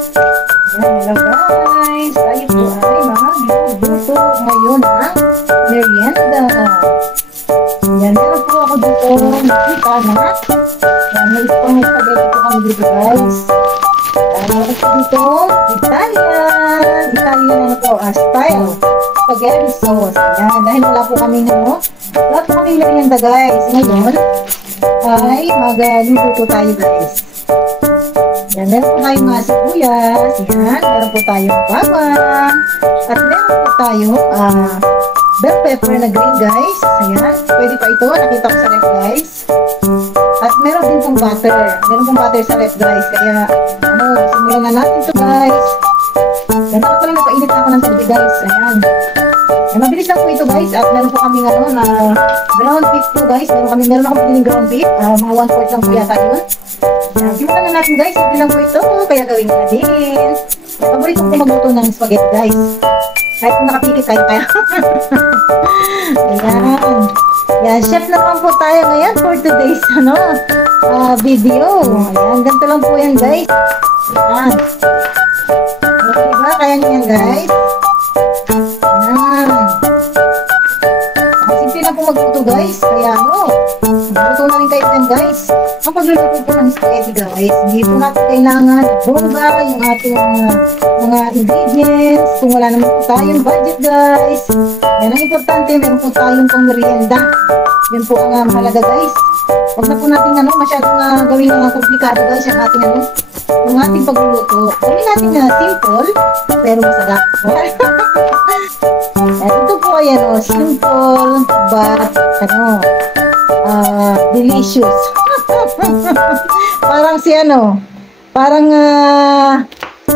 Hello guys! Tayo po ay magluluto ngayon ng merienda. Yan, meron po ako dito nakita na. Yan, may spaghetti po kami dito guys. Meron po dito Italian. Italian ano po, style. Spaghetti sauce. Yan, dahil wala po kami wala po kami merienda guys. Ngayon ay magluluto tayo guys. Yan, meron po tayong mga sibuyas. Yan, meron po tayong bawang. At meron po tayong bell pepper na green guys. Ayan, pwede pa ito. Nakita ko sa ref guys. At meron din pong butter. Meron pong butter sa ref guys. Kaya, simulan na natin ito guys. Yan, ako pala napainit na ako ng tubig guys. Ayan. Mabilis lang po ito guys. At meron po kami na ground beef po guys. Meron akong piling ground beef. Mga 1/4 lang po yata yun. Simulan na natin guys, hindi lang po ito, kaya gawin na din. Paborito ko magluto ng spaghetti guys. Kahit kung nakapikit tayo kaya. Ayan. Yan, chef naman po tayo ngayon for today's video. Ayan, ganito lang po yan guys. Ayan. Diba, kaya nyo yan guys. Ayan. Simple lang po magluto guys. Kaya magluto na rin kayo yan guys. Ang pagluluto po ng spaghetti guys, hindi po natin kailangan bongga yung ating mga ingredients. Kung wala naman po tayong budget guys. Yan ang importante, meron po tayong pang merienda. Yan po ang mahalaga guys. Huwag na po natin masyadong gawin ng komplikado guys yung ating pagluluto. Gawin natin simple, pero masarap. Ito po ay simple but delicious. Parang parang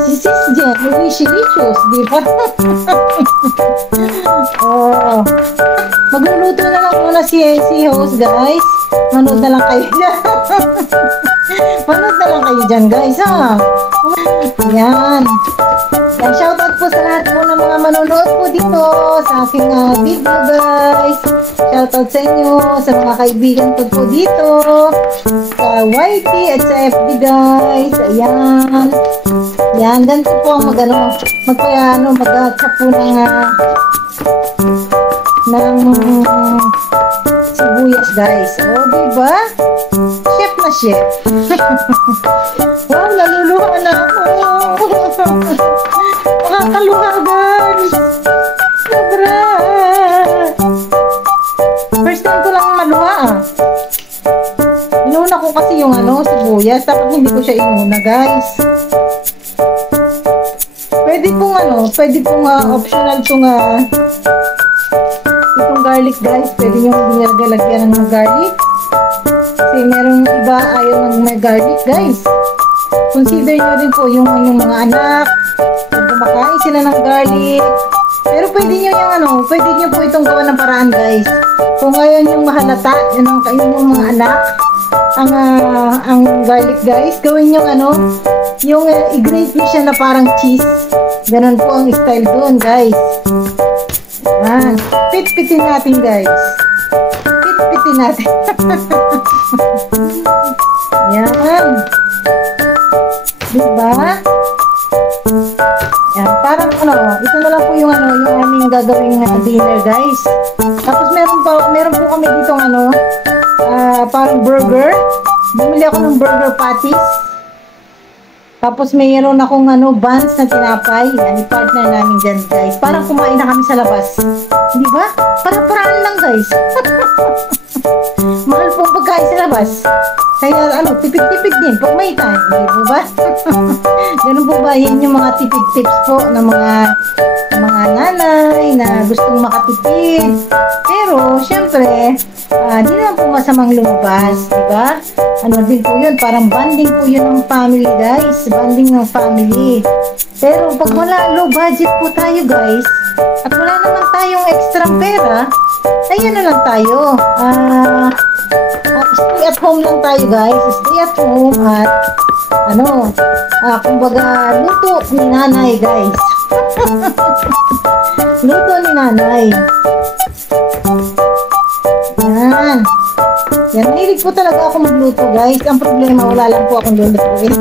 si Sis Jen, delicious, di ba? Magluluto na lang muna si host guys. Manood na lang kayo dyan. Manood na lang kayo dyan guys Yan. Shoutout po sa lahat po ng mga manonood po dito sa aking video guys. Shoutout sa inyo, sa mga kaibigan ko po dito sa YT at sa FB guys. Ayan. Yan, ganito po ang mag-chat po ng sibuyas guys. Diba? Chef na chef. Wow, naluluha na ako. Nakakaluha guys. Sobra. First time ko lang maluha Inuna ko kasi yung sibuyas, tapos hindi ko siya inuna guys. Pwede pong optional itong garlic guys. Pwede nyo hindi nilagyan ng garlic. Kasi merong iba ayaw ng may garlic guys. Consider nyo rin po yung mga anak. Kung kumakain sila ng garlic. Pero pwede nyo po itong gawa ng paraan guys. Kung ngayon yung mahalata, yung mga anak, ang garlic guys, gawin nyo yung i-grate nyo siya na parang cheese. Ganun po ang style doon guys. Yan. Pit-pitin natin guys. Pit-pitin natin. Yan. Diba? Yan. Parang ito na lang po yung aming gagawing dinner guys. Tapos meron po kami dito parang burger. Bumili ako ng burger patties. Tapos mayroon akong buns na tinapay. Yan, i-partner namin dyan guys. Parang kumain na kami sa labas. Di ba? Para-paraan lang guys. Mahal po pagkain sa labas. Kaya tipid-tipid din pag may time. Di ba? Ganun po ba? Yan yung mga tipid tips po ng mga nanay na gustong makatipid. Pero, syempre, di naman po masamang lumabas. Diba? Din po yun. Parang bonding po yun ng family guys. Bonding ng family. Pero, pag low budget po tayo guys, at wala naman tayong extra pera, ay na lang tayo. Stay at home lang tayo guys. Stay at home at kumbaga, luto ni nanay guys. Luto ni nanay. Yan. Yan, mahilig po talaga ako magluto, guys. Ang problema, wala lang po akong lulutuin.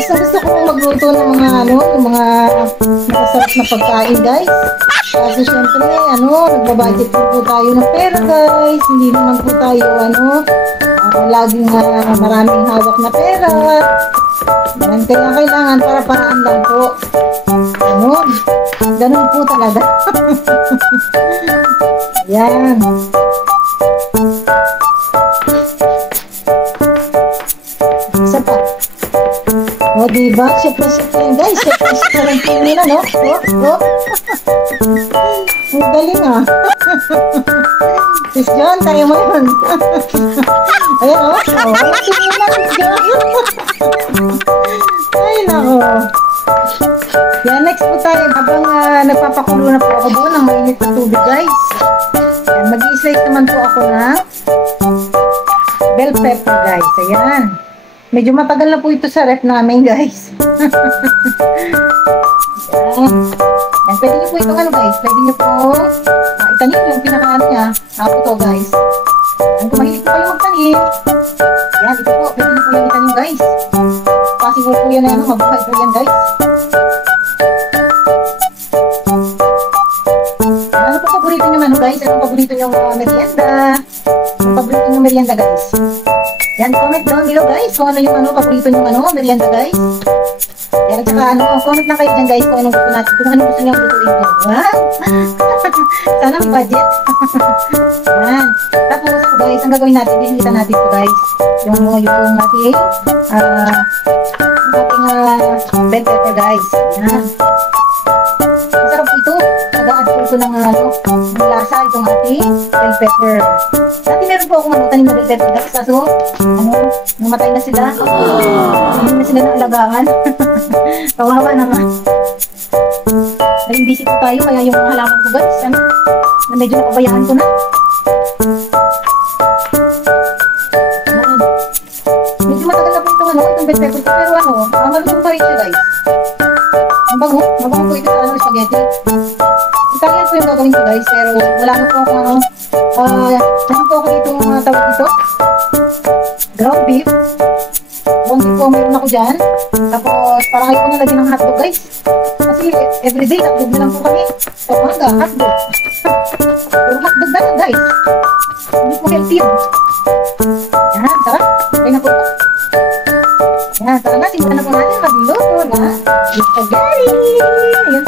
Gusto ko magluto ng mga, yung mga masasarap na pagkain, guys. Kasi syempre, nagbabudget po tayo ng pera, guys. Hindi naman po tayo, laging maraming hawak na pera. Yan, kaya kailangan para-paraan lang po. Ganun po talaga. Yan. Isa pa. O, diba? Siyempre yan, guys. Siyempre lang po nila, no? Ang galing, ah. Sis John, kaya mo yun. Ayan, o. Tingin lang, Sis John. Ay, nako. Yan, next po tayo. Habang nagpapakulo na po ako doon ng mainit na tubig, guys. Yan, mag-i-slice naman po ako ng bell pepper, guys. Ayan. Medyo matagal na po ito sa ref namin, guys. Yan. Yan, pwede nyo po itong guys. Pwede nyo po itanim yung pinaka niya. Ako to, guys. Yan, kung mahilig po kayo magtanim. Yan, ito po. Pwede nyo po yung itanim, guys. Possible po yan na mabuhay po yan, guys. Ano po paborito nyo guys? Anong paborito nyo merienda? Anong paborito nyo merienda, guys? Yan, comment down below, guys. Kung ano yung paborito nyo merienda, guys. Yan, at saka comment lang kayo dyan, guys, kung anong gusto natin. Kung anong gusto nyo lutuin ko. Sana may budget. Yan. Tapos, guys, ang gagawin natin, bihilitan natin ito, guys. Yung ating bell pepper, guys. Yan. Masarap po ito. Nag-a-add po ito ng lasa itong ating bell pepper. Dati meron po akong tanim na bell pepper, guys. Kaso, namatay na sila. Hindi na sila naalagaan. Kawawa naman. Naging busy po tayo, kaya yung mga halaman ko, guys, na medyo napabayaan ko na. Medyo matagal na po itong itong bell pepper. Pero malulong pa rin siya, guys. Ang bago po ito sa spaghetti. Italian po yung gagawin ko, guys, pero wala na po akong meron po ako dito tawag dito. Ground beef. Ground beef po meron ako dyan. Tapos parang ayaw ko nalagyan ng hotdog, guys. Kasi everyday hotdog na lang po kami. Sa umaga, hotdog. Pero hotdog na lang, guys. Hindi po healthy yun. Yan, sarap. Okay na po ito. Yan, tara na, simulan na po natin magluto na spaghetti. Ayan.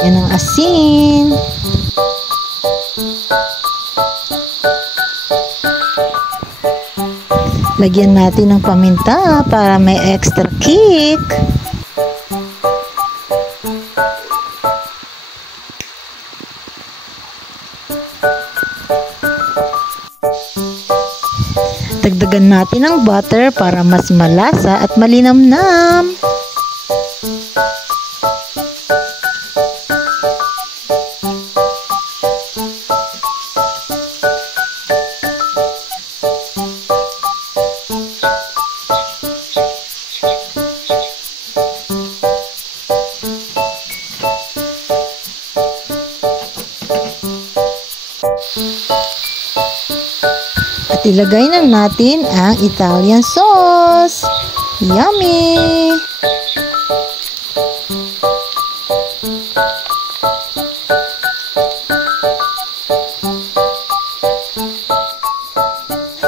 Yan ang asin. Lagyan natin ng paminta para may extra kick. Dagdagan natin ang butter para mas malasa at malinamnam. At ilagay na natin ang Italian sauce. Yummy!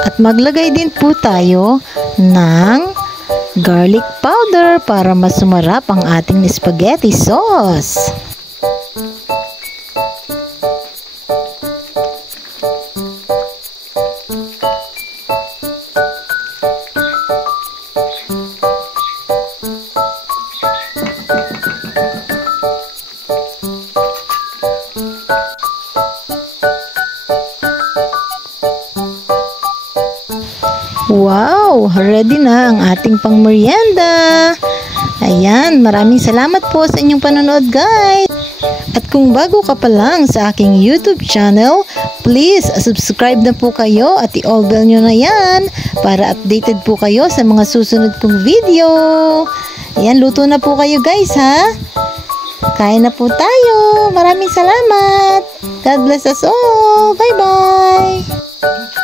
At maglagay din po tayo ng garlic powder para mas sumarap ang ating spaghetti sauce. Wow! Ready na ang ating pangmerienda. Ayan, maraming salamat po sa inyong panonood, guys. At kung bago ka pa lang sa aking YouTube channel, please subscribe na po kayo at i-all bell nyo na yan para updated po kayo sa mga susunod kong video. Ayan, luto na po kayo, guys, ha? Kain na po tayo. Maraming salamat. God bless us all. Bye-bye.